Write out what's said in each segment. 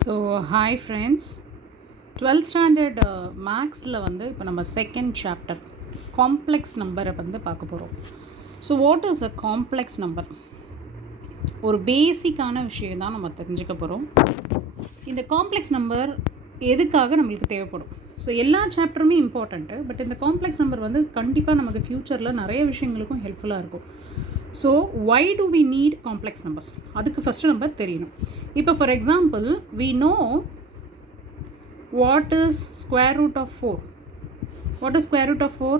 So hi friends, 12th standard மேக்ஸில் வந்து இப்போ நம்ம செகண்ட் சாப்டர் காம்ப்ளெக்ஸ் நம்பரை வந்து பார்க்க போகிறோம். So what is a complex number? ஒரு பேசிக்கான விஷயம் தான் நம்ம தெரிஞ்சுக்க போகிறோம். இந்த காம்ப்ளெக்ஸ் நம்பர் எதுக்காக நம்மளுக்கு தேவைப்படும்? ஸோ எல்லா சாப்டருமே இம்பார்ட்டண்ட்டு, பட் இந்த காம்ப்ளெக்ஸ் நம்பர் வந்து கண்டிப்பாக நமக்கு ஃப்யூச்சரில் நிறைய விஷயங்களுக்கும் ஹெல்ப்ஃபுல்லாக இருக்கும். So why do we need complex numbers? அதுக்கு ஃபஸ்ட்டு நம்ம தெரியணும். இப்போ for example we know what is square root of 4. What is square root of 4?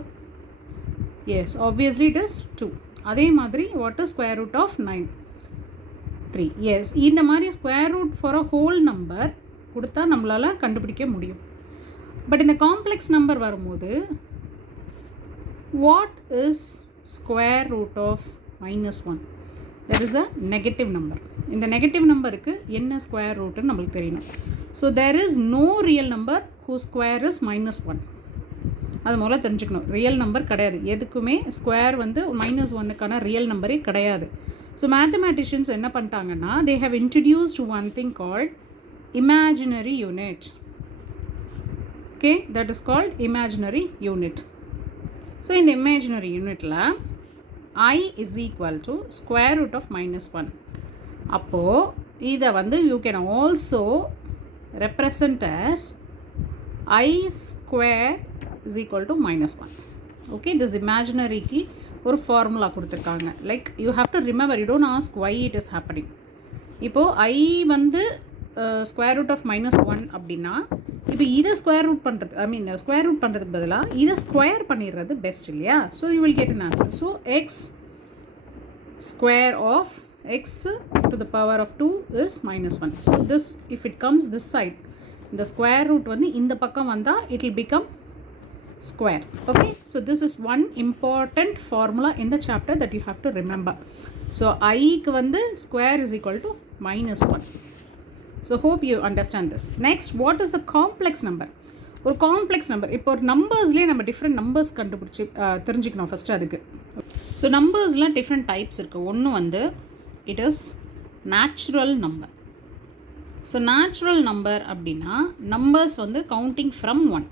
Yes, obviously it is 2. அதே மாதிரி what is square root of 9? 3. Yes, இந்த மாதிரி square root for a whole number கொடுத்தா நம்மளால் கண்டுபிடிக்க முடியும். பட் இந்த complex number வரும்போது what is square root of -1? there is a negative number. இந்த நெகட்டிவ் நம்பருக்கு என்ன ஸ்கொயர் ரூட்டுன்னு நம்மளுக்கு தெரியணும். So there is no real number whose square is -1. அது முதல்ல தெரிஞ்சுக்கணும். ரியல் நம்பர் கிடையாது, எதுக்குமே ஸ்கொயர் வந்து -1க்கான ரியல் நம்பரே கிடையாது. ஸோ மேத்தமேட்டிஷியன்ஸ் என்ன பண்ணிட்டாங்கன்னா, they have introduced one thing called imaginary unit. Okay, that is called imaginary unit. So இந்த imaginary யூனிட்டில் I is equal to square root of -1. அப்போது இதை வந்து you can also represent as I square is equal to -1. Okay, this imaginary-க்கு ஒரு formula கொடுத்துருக்காங்க. Like you have to remember, you don't ask why it is happening. இப்போது I வந்து square root of -1 அப்படின்னா, இப்போ இதை ஸ்கொயர் ரூட் பண்ணுறது square root பண்ணுறதுக்கு பதிலாக இதை ஸ்கொயர் பண்ணிடுறது பெஸ்ட் இல்லையா? So you will get an answer. So x square of x to the power of 2 is -1. So this if it comes this side, இந்த ஸ்கொயர் ரூட் வந்து இந்த பக்கம் வந்தால் it will become square. Okay, so this is one important formula in the chapter that you have to remember. So I க்கு வந்து square is equal to -1. So hope you understand this. Next, what is a complex number? ஒரு complex number, இப்போ ஒரு நம்பர்ஸ்லேயே நம்ம different numbers கண்டுபிடிச்சி தெரிஞ்சுக்கணும் first அதுக்கு. So நம்பர்ஸ்லாம் different types இருக்குது. ஒன்று வந்து it is natural number. So natural number அப்படின்னா நம்பர்ஸ் வந்து counting from 1.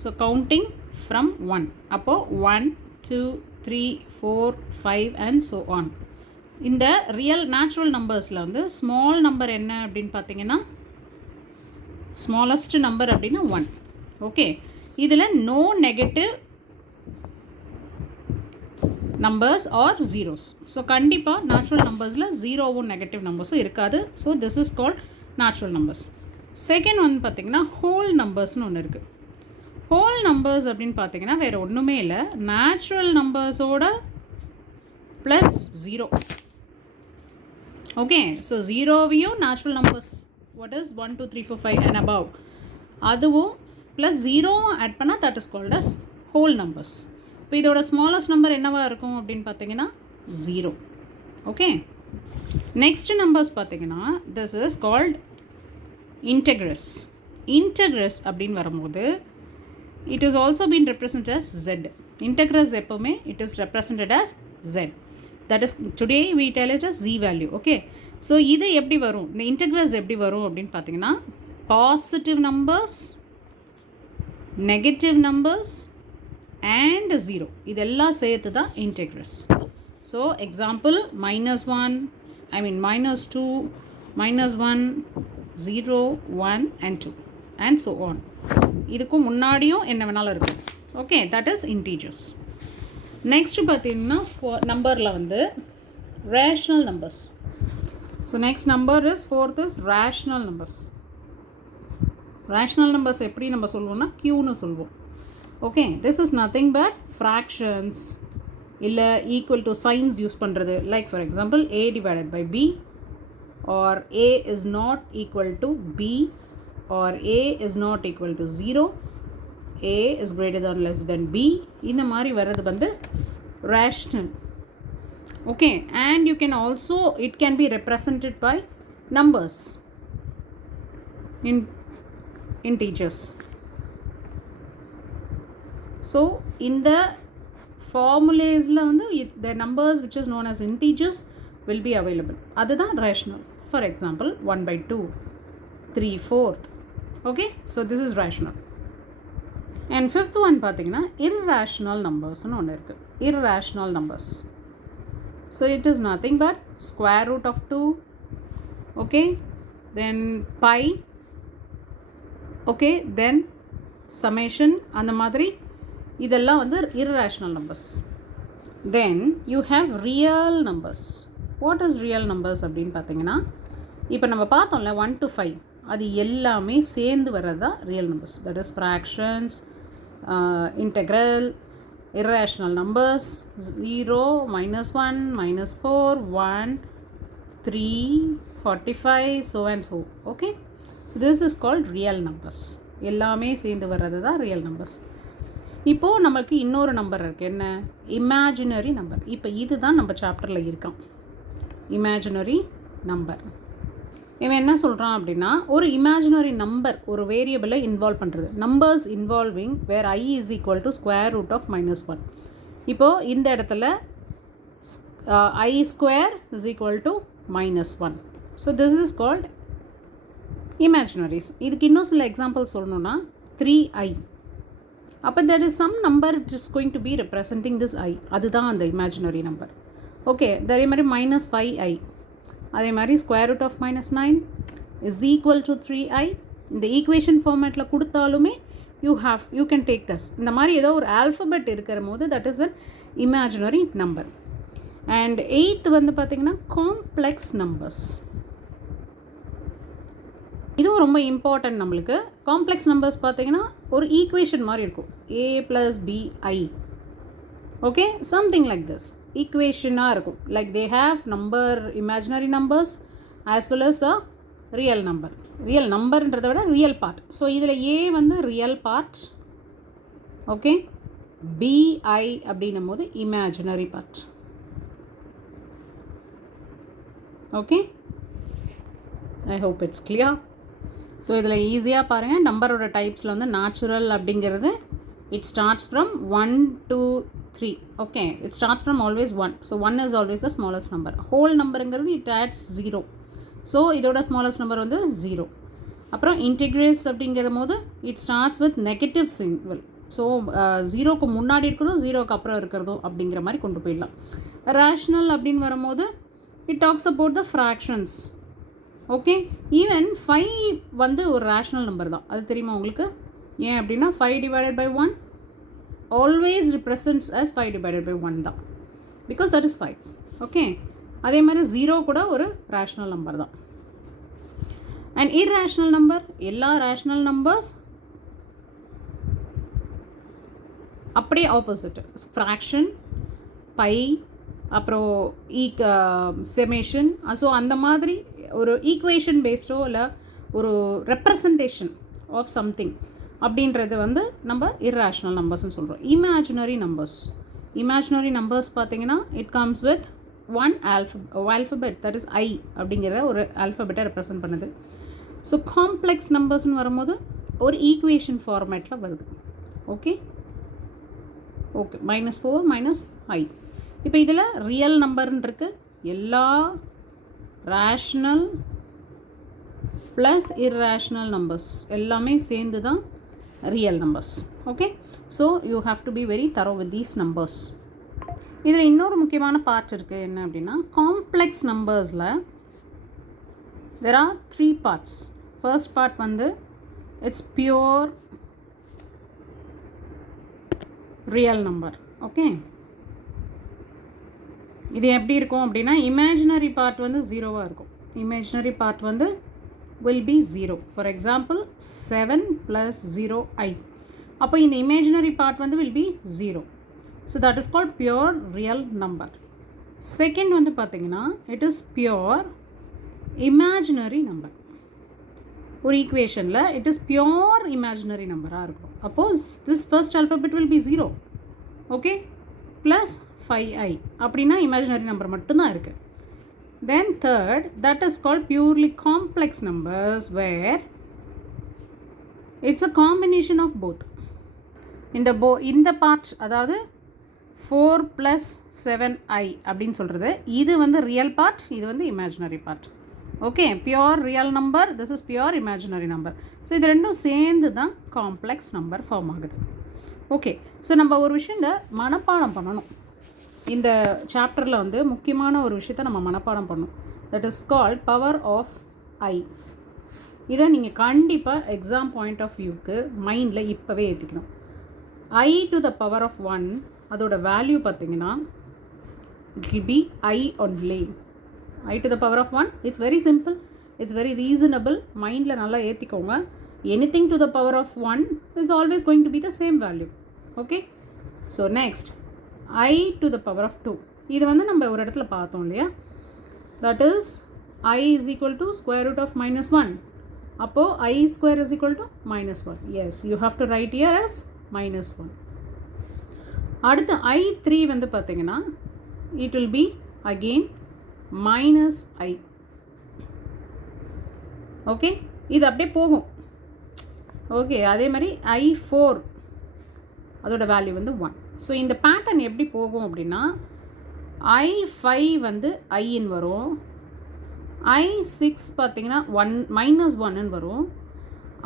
So counting from 1, அப்போது 1 2 3 4 5 அண்ட் ஸோ ஆன். இந்த ரியல் நேச்சுரல் நம்பர்ஸில் வந்து ஸ்மால் நம்பர் என்ன அப்படின்னு பார்த்தீங்கன்னா, ஸ்மாலஸ்ட் நம்பர் அப்படின்னா 1. ஓகே, இதில் no negative numbers or zeros. ஸோ கண்டிப்பாக நேச்சுரல் நம்பர்ஸில் ஜீரோவும் நெகட்டிவ் நம்பர்ஸும் இருக்காது. So this is called natural numbers. Second வந்து பார்த்திங்கன்னா ஹோல் நம்பர்ஸ்னு ஒன்று இருக்குது. ஹோல் நம்பர்ஸ் அப்படின்னு பார்த்தீங்கன்னா வேறு ஒன்றுமே இல்லை, நேச்சுரல் நம்பர்ஸோட ப்ளஸ் 0. ஓகே, ஸோ ஜீரோவையும் natural numbers what is 1 2 3 4 5 and above அதுவும் ப்ளஸ் ஜீரோவும் ஆட் பண்ணால் that is called as whole numbers. இப்போ இதோட ஸ்மாலஸ்ட் நம்பர் என்னவாக இருக்கும் அப்படின்னு பார்த்தீங்கன்னா 0. ஓகே, நெக்ஸ்ட் நம்பர்ஸ் பார்த்தீங்கன்னா this is called integers. Integers அப்படின்னு வரும்போது it is also been represented as z. Integers எப்போவுமே it is represented as z. That is today we tell it as z value. Okay, so இது எப்படி வரும், இந்த integers எப்படி வரும் அப்படின்னு பார்த்தீங்கன்னா, positive numbers, negative numbers and 0 இதெல்லாம் சேர்த்து தான் integers. So example -1 -2 -1 0 1 and 2 and so on. இதுக்கும் முன்னாடியும் என்ன வேணாலும் இருக்குது. Okay, that is integers. Next பார்த்தீங்கன்னா நம்பரில் வந்து rational numbers. So next number is fourth is rational numbers. Rational numbers எப்படி நம்ம சொல்லுவோம்னா க்யூன்னு சொல்லுவோம். Okay, this is nothing but fractions இல்லை ஈக்குவல் டு சைன்ஸ் யூஸ் பண்ணுறது. Like for example a divided by b or a is not equal to b or a is not equal to 0, a is greater than less than b. இந்த மாதிரி வர்றது வந்து rational. Okay, and you can also, it can be represented by numbers in integers. So in the formulas வந்து the numbers which is known as integers will be available. அதுதான் rational. For example 1/2 3/4. Okay, so this is rational. And fifth one பார்த்தீங்கன்னா irrational numbers-னு ஒன்று இருக்குது. Irrational numbers. So it is nothing but square root of 2, okay, then pi, okay, then summation, அந்த மாதிரி இதெல்லாம் வந்து irrational numbers. Then you have real numbers. What is real numbers அப்படின்னு பார்த்தீங்கன்னா இப்போ நம்ம பார்த்தோம்ல 1 to 5 அது எல்லாமே சேர்ந்து வர்றது தான் real numbers. That is fractions, integral, irrational numbers, 0, -1, -4, 1, 3, 45, so and so. Okay, so this is called real numbers. எல்லாமே சேர்ந்து வர்றது தான் ரியல் நம்பர்ஸ். இப்போது நம்மளுக்கு இன்னொரு நம்பர் இருக்குது, என்ன? Imaginary number. இப்போ இதுதான் நம்ம சாப்டரில் இருக்கான், இமேஜினரி நம்பர். இவன் என்ன சொல்கிறான் அப்படின்னா, ஒரு இமேஜினரி நம்பர் ஒரு வேரியபிளை இன்வால்வ் பண்ணுறது, numbers involving where I is equal to square root of -1. இப்போது இந்த இடத்துல I square is equal to -1. So this is called imaginaries. இதுக்கு இன்னும் சில எக்ஸாம்பிள் சொல்லணும்னா 3i. அப்போ there is some number it is going to be representing this I. அதுதான் அந்த இமேஜினரி நம்பர். ஓகே, அதே மாதிரி -5i, அதே மாதிரி square root of -9 is equal to 3i. இந்த ஈக்குவேஷன் ஃபார்மேட்டில் கொடுத்தாலுமே யூ கேன் டேக் தஸ். இந்த மாதிரி ஏதோ ஒரு ஆல்ஃபபெட் இருக்கிற போது that is an imaginary number. And 8th வந்து பார்த்திங்கன்னா காம்ப்ளெக்ஸ் நம்பர்ஸ். இதுவும் ரொம்ப இம்பார்ட்டன்ட் நம்மளுக்கு. காம்ப்ளெக்ஸ் நம்பர்ஸ் பார்த்திங்கன்னா ஒரு ஈக்குவேஷன் மாதிரி இருக்கும், a + bi. Okay, something like this ஈக்குவேஷனாக இருக்கும். Like they have number, imaginary numbers as well as a real number. Real நம்பர்ன்றதை விட ரியல் பார்ட். ஸோ இதில் ஏ வந்து ரியல் பார்ட், ஓகே, பிஐ அப்படின்னும் போது imaginary part. Okay, I hope it's clear. So இதில் ஈஸியாக பாருங்கள், நம்பரோட டைப்ஸில் வந்து நேச்சுரல் அப்படிங்கிறது it starts from 1 to 3. Okay, it starts from always 1. So 1 is always the smallest number. Whole நம்பருங்கிறது இட் ஆட்ஸ் 0. ஸோ இதோட ஸ்மாலஸ்ட் நம்பர் வந்து 0. அப்புறம் இன்டிகிரேட்ஸ் அப்படிங்கிற போது it starts with negative simple. So 0க்கு முன்னாடி இருக்கிறதும் 0க்கு அப்புறம் இருக்கிறதும் அப்படிங்கிற மாதிரி கொண்டு போயிடலாம். ரேஷ்னல் அப்படின்னு வரும்போது it talks about the fractions. Okay, even 5 வந்து ஒரு ரேஷ்னல் நம்பர் தான், அது தெரியுமா உங்களுக்கு? ஏன் அப்படின்னா 5 divided by 1 always represents as 5 divided by 1 தான், because that is 5. ஓகே, அதே மாதிரி 0 கூட ஒரு ரேஷ்னல் நம்பர் தான். அண்ட் irrational நம்பர், எல்லா ரேஷ்னல் நம்பர்ஸ் அப்படியே ஆப்போசிட், ஃப்ராக்ஷன், பை, அப்புறம் செமேஷன். ஸோ அந்த மாதிரி ஒரு ஈக்குவேஷன் பேஸ்டோ இல்லை ஒரு ரெப்ரசன்டேஷன் ஆஃப் சம்திங் அப்படின்றது வந்து நம்ம irrational நம்பர்ஸ்னு சொல்கிறோம். இமேஜினரி நம்பர்ஸ் பார்த்தீங்கன்னா it comes with one alphabet, that is I அப்படிங்கிற ஒரு ஆல்ஃபபெட்டை ரெப்ரசன்ட் பண்ணுது. ஸோ காம்ப்ளெக்ஸ் நம்பர்ஸ்னு வரும்போது ஒரு ஈக்குவேஷன் ஃபார்மேட்டில் வருது. Okay, -4 -i. இப்போ இதில் ரியல் நம்பர்னு இருக்குது, எல்லா ரேஷ்னல் ப்ளஸ் irrational நம்பர்ஸ் எல்லாமே சேர்ந்து தான் real numbers. Okay, so you have to be very thorough with these numbers. இதில் இன்னொரு முக்கியமான பார்ட் இருக்குது, என்ன அப்படின்னா காம்ப்ளெக்ஸ் நம்பர்ஸில் there are 3 parts. First part வந்து it's pure real number. Okay, இது எப்படி இருக்கும் அப்படின்னா இமேஜினரி பார்ட் வந்து 0வாக இருக்கும். இமேஜினரி பார்ட் வந்து will be 0. For example 7 + 0i. அப்போ இந்த இமேஜினரி பார்ட் வந்து will be 0. So that is called pure real number. Second வந்து பார்த்தீங்கன்னா it is pure imaginary number. ஒரு ஈக்குவேஷனில் it is pure imaginary நம்பராக இருக்கும். அப்போது this first alphabet will be 0. Okay, plus 5i அப்படின்னா இமேஜினரி நம்பர் மட்டும்தான் இருக்குது. Then third, that is called purely complex numbers, where it's a combination of both. In the part, அதாவது 4 + 7i அப்படின்னு சொல்கிறது, இது வந்து ரியல் பார்ட், இது வந்து imaginary part. Okay, pure real number, this is pure imaginary number. So இது ரெண்டும் சேர்ந்து தான் காம்ப்ளெக்ஸ் நம்பர் ஃபார்ம் ஆகுது. ஓகே, ஸோ நம்ம ஒரு விஷயத்தை மனப்பாடம் பண்ணணும். இந்த சாப்டரில் வந்து முக்கியமான ஒரு விஷயத்தை நம்ம மனப்பாடம் பண்ணணும். That is called power of i. இதை நீங்கள் கண்டிப்பாக எக்ஸாம் பாயிண்ட் ஆஃப் வியூக்கு மைண்டில் இப்போவே ஏற்றிக்கணும். I to the power of 1 அதோட வேல்யூ பார்த்தீங்கன்னா it will be i only. I to the power of 1, it's very simple, it's very reasonable. மைண்டில் நல்லா ஏற்றிக்கோங்க. Anything to the power of 1 is always going to be the same value. Okay, so next i to the power of 2. இது வந்து நம்ம ஒரு இடத்துல பார்த்தோம் இல்லையா, that is I is equal to square root of minus 1. அப்போது I square is equal to minus 1. Yes, you have to write here as minus 1. அடுத்து I3 வந்து பார்த்தீங்கன்னா it will be again minus I. Okay, இது அப்படியே போகும். Okay, அதே மாதிரி I4 அதோட வேல்யூ வந்து 1. ஸோ இந்த பேட்டர்ன் எப்படி போகும் அப்படின்னா I5 வந்து ஐன்னு வரும், I6 பார்த்தீங்கன்னா -1ன்னு வரும்,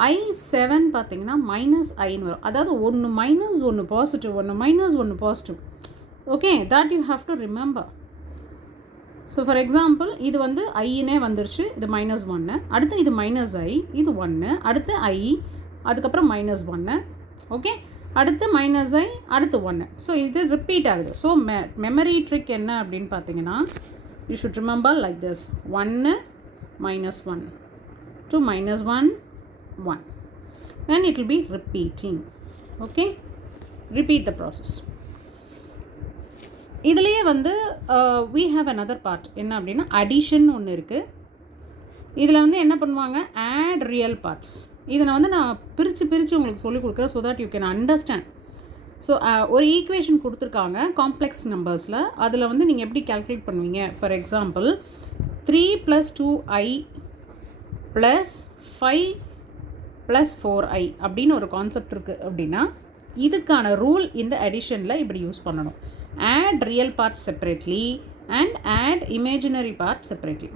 I7 பார்த்தீங்கன்னா -iன்னு வரும். அதாவது ஒன்று மைனஸ் ஒன்று பாசிட்டிவ், ஒன்று மைனஸ் ஒன்று positive. Okay, that you have to remember. So for example இது வந்து ஐன்னே வந்துருச்சு, இது -1, அடுத்து இது -i, இது 1, அடுத்து i, அதுக்கப்புறம் -1, ஓகே, அடுத்து -i, அடுத்து 1. ஸோ இது ரிப்பீட் ஆகுது. ஸோ மெமரி ட்ரிக் என்ன அப்படின்னு பார்த்தீங்கன்னா, you should remember like this: 1 -1 to -1 1, and it will be repeating. Okay, repeat the process. இதிலேயே வந்து we have another part. என்ன அப்படின்னா addition ஒன்று இருக்குது. இதில் வந்து என்ன பண்ணுவாங்க, add real parts. இதை நான் பிரித்து உங்களுக்கு சொல்லிக் கொடுக்குறேன், so that you can understand. So ஒரு ஈக்குவேஷன் கொடுத்துருக்காங்க காம்ப்ளெக்ஸ் நம்பர்ஸில், அதில் வந்து நீங்கள் எப்படி கால்குலேட் பண்ணுவீங்க. ஃபார் எக்ஸாம்பிள் 3 + 2i + 5 + 4i அப்படின்னு ஒரு கான்செப்ட் இருக்குது. அப்படின்னா இதுக்கான ரூல் இந்த அடிஷனில் இப்படி யூஸ் பண்ணணும். Add real part separately and add imaginary part separately.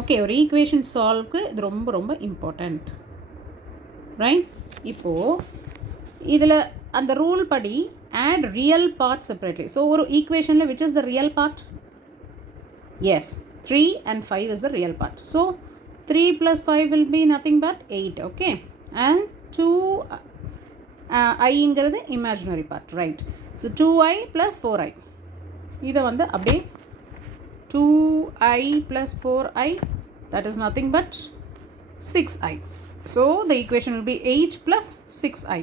Okay, ஒரு ஈக்குவேஷன் சால்வ்க்கு இது ரொம்ப ரொம்ப இம்பார்ட்டண்ட், ரைட்? இப்போது இதில் அந்த ரூல் படி add real part separately. So ஒரு ஈக்குவேஷனில் which is the real part? Yes, 3 and 5 is the real part. So 3 + 5 will be nothing but 8. Okay, and 2 iங்கிறது imaginary part, right? So 2i + 4i. இதை வந்து அப்படியே 2i + 4i, that is nothing but 6i. So the equation will be 8 + 6i.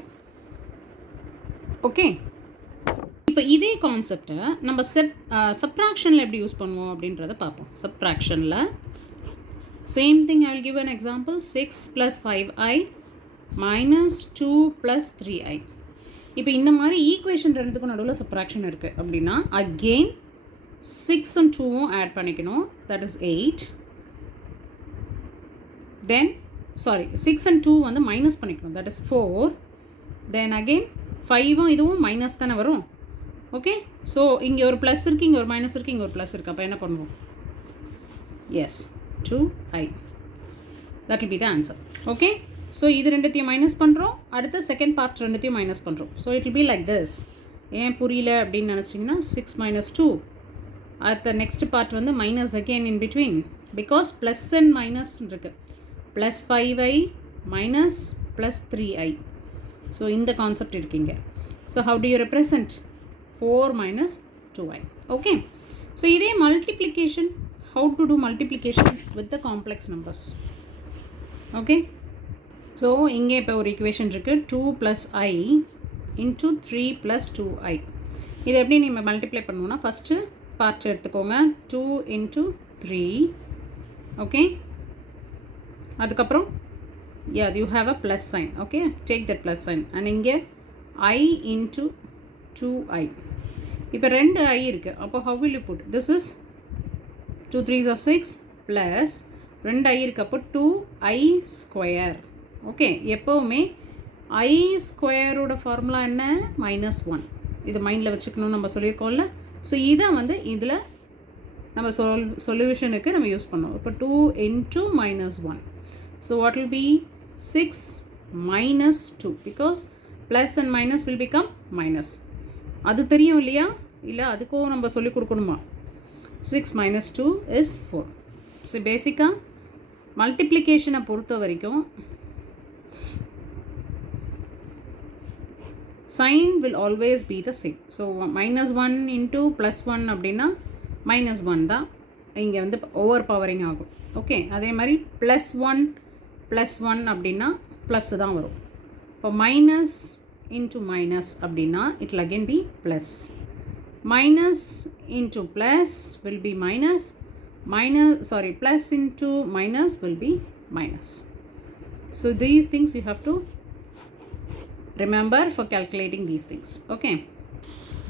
Okay, இப்போ இதே கான்செப்டை நம்ம சப்ட்ராக்ஷனில் எப்படி use பண்ணுவோம் அப்படின்றத பார்ப்போம். சப்ட்ராக்ஷனில் same thing. I will give an example. 6 + 5i - 2 + 3i. இப்போ இந்த மாதிரி ஈக்குவேஷன் ரெண்டுத்துக்கும் நடுவில் சப்ட்ராக்ஷன் இருக்குது அப்படின்னா அகெயின் 6 and 2வும் ஆட் பண்ணிக்கணும், தட் இஸ் 8. தென் 6 and 2 வந்து மைனஸ் பண்ணிக்கணும், தட் இஸ் 4. தென் அகெயின் 5வும் இதுவும் மைனஸ் தானே வரும். ஓகே, ஸோ இங்கே ஒரு ப்ளஸ் இருக்குது, இங்கே ஒரு மைனஸ் இருக்குது, இங்கே ஒரு ப்ளஸ் இருக்குது. அப்போ என்ன பண்ணுவோம்? Yes, 2i. That will be the answer. Okay, so இது ரெண்டுத்தையும் மைனஸ் பண்ணுறோம், அடுத்து செகண்ட் பார்ட் ரெண்டுத்தையும் மைனஸ் பண்ணுறோம். So it will be like this. ஏன் புரியல அப்படின்னு நினச்சிங்கன்னா 6 - 2. அடுத்த நெக்ஸ்ட் பார்ட் வந்து minus again in between, because plus and minus இருக்குது. +5i -+3i. ஸோ இந்த கான்செப்ட் இருக்கீங்க. So how do you represent? 4 - 2i. Okay, so இதே multiplication, how to two multiplication with the complex numbers. Okay, so இங்கே இப்போ ஒரு equation இருக்குது, 2 + i × 3 + 2i. இதை எப்படி நீங்கள் மல்டிப்ளை பண்ணணுன்னா ஃபஸ்ட்டு பார்ட் எடுத்துக்கோங்க, 2 × 3. ஓகே, அதுக்கப்புறம் you have a plus sign. Okay, take that plus sign and இங்கே I × 2i. இப்போ 2i இருக்குது. அப்போ how will you put? This is 2 3s are 6 plus 2i இருக்குது. அப்போ 2i². ஓகே, எப்போவுமே i² ஃபார்முலா என்ன? -1. இது மைண்டில் வச்சுக்கணும்னு நம்ம சொல்லியிருக்கோம்ல. ஸோ இதை வந்து இதில் நம்ம சொல்யூஷனுக்கு நம்ம யூஸ் பண்ணோம். இப்போ 2 into -1. So what will be 6 minus 2 because plus and minus will become minus. அது தெரியும் இல்லையா? இல்லை அதுக்கும் நம்ம சொல்லி கொடுக்கணுமா? 6 minus 2 is 4. ஸோ பேசிக்காக மல்டிப்ளிகேஷனை பொறுத்த வரைக்கும் sign will always be the same. So -1 into +1 அப்படின்னா -1 தான் இங்கே வந்து ஓவர் பவரிங் ஆகும். ஓகே, அதே மாதிரி +1 அப்படின்னா ப்ளஸ் தான் வரும். இப்போ மைனஸ் இன்ட்டு மைனஸ் அப்படின்னா it will again be plus. Minus into plus will be minus. Plus into minus will be minus. So these things you have to remember for calculating these things. Okay,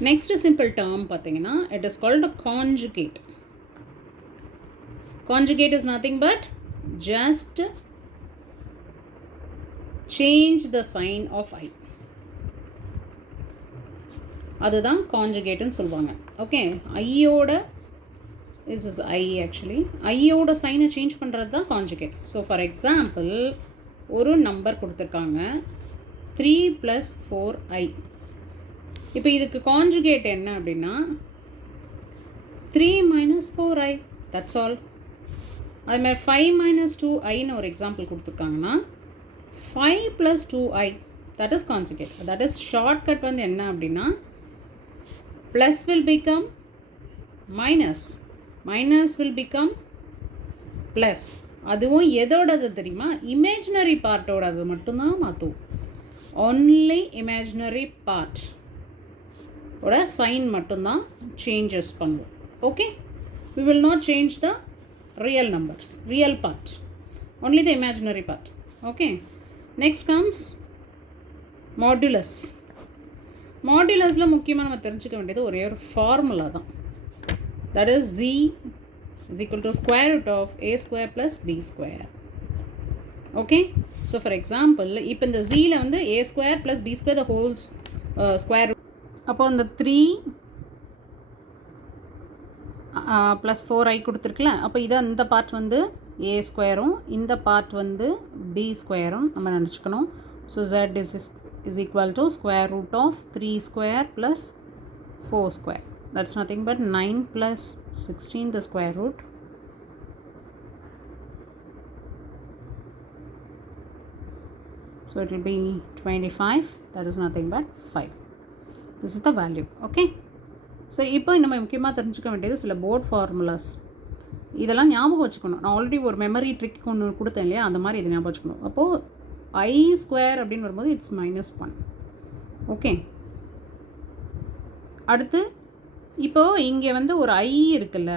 next simple term பார்த்தீங்கன்னா it is called a conjugate. Conjugate is nothing but just change the sign of I. அதுதான் கான்ஜுகேட்னு சொல்லுவாங்க. Okay, ஐயோட this is I actually. ஐயோட சைனை change பண்ணுறது தான் conjugate. So for example ஒரு number கொடுத்துருக்காங்க 3 + 4i. இப்போ இதுக்கு கான்ஜுகேட் என்ன அப்படின்னா 3 - 4i, தட்ஸ் ஆல். அதுமாதிரி 5 - 2iன்னு ஒரு எக்ஸாம்பிள் கொடுத்துருக்காங்கன்னா 5 + 2i, that is conjugate. That is shortcut வந்து என்ன அப்படின்னா plus will become minus, minus will become plus. அதுவும் எதோடது தெரியுமா? இமேஜினரி பார்ட்டோடது மட்டும்தான் மாற்றுவோம். ஒன்லி இமேஜினரி பார்ட் ஓட சைன் மட்டும்தான் சேஞ்சஸ் பண்ணுவோம். Okay, we will not change the real numbers, real part, only the imaginary part. Okay, next comes modulus. மாடுலஸில் முக்கியமாக நம்ம தெரிஞ்சுக்க வேண்டியது ஒரே ஒரு ஃபார்முலா தான். That is z is equal to square root of a square plus b square. Okay, so for example இப்போ இந்த ஜியில் வந்து a square plus b square the whole square root. அப்போ இந்த 3 + 4i கொடுத்துருக்கல. அப்போ இதை இந்த பார்ட் வந்து a ஸ்கொயரும் இந்த பார்ட் வந்து b ஸ்கொயரும் நம்ம நினச்சிக்கணும். So z is equal to square root of 3 square plus 4 square. That's nothing but 9 plus 16 the square root. So it will be 25. That is nothing but 5. This is the value. Okay. So இப்போ நம்ம முக்கியமாக தெரிஞ்சுக்க வேண்டியது சில board formulas. இதெல்லாம் ஞாபகம் வச்சுக்கணும். நான் ஆல்ரெடி ஒரு மெமரி ட்ரிக் ஒன்று கொடுத்தேன் இல்லையா, அந்த மாதிரி இதை ஞாபகம் வச்சுக்கணும். அப்போது I square அப்படின்னு வரும்போது இட்ஸ் -1. ஓகே, அடுத்து இப்போது இங்கே வந்து ஒரு I இருக்குல்ல,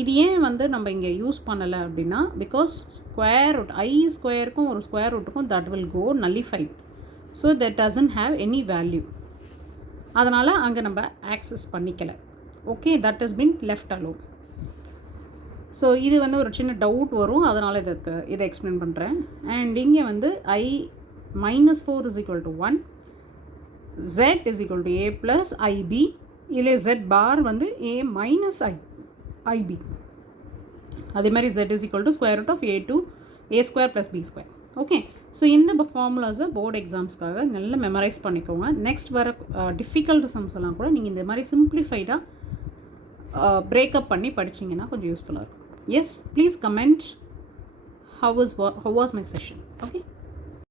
இது ஏன் வந்து நம்ம இங்கே யூஸ் பண்ணலை அப்படின்னா பிகாஸ் ஸ்கொயர் ரூட் I ஸ்கொயருக்கும் ஒரு ஸ்கொயர் ரூட்டுக்கும் that will go nullified. So that doesn't have any value. அதனால் அங்கே நம்ம ஆக்சஸ் பண்ணிக்கலை. Okay, that is been left alone. So இது வந்து ஒரு சின்ன டவுட் வரும், அதனால் இதை எக்ஸ்பிளைன் பண்ணுறேன். அண்ட் இங்கே வந்து I -4 is equal to 1, Z is equal to A plus IB, இல்லை Z bar வந்து A minus IB. அதே மாதிரி Z is equal to square root of A square plus B square. Okay, so இந்த ஃபார்முலாஸை board எக்ஸாம்ஸ்க்காக நல்லா memorise பண்ணிக்கோங்க. Next வர difficult sums எல்லாம் கூட நீங்கள் இந்த மாதிரி சிம்பிளிஃபைடாக பிரேக்கப் பண்ணி படிச்சிங்கன்னா கொஞ்சம் யூஸ்ஃபுல்லாக இருக்கும். Yes, please comment how was my session. Okay.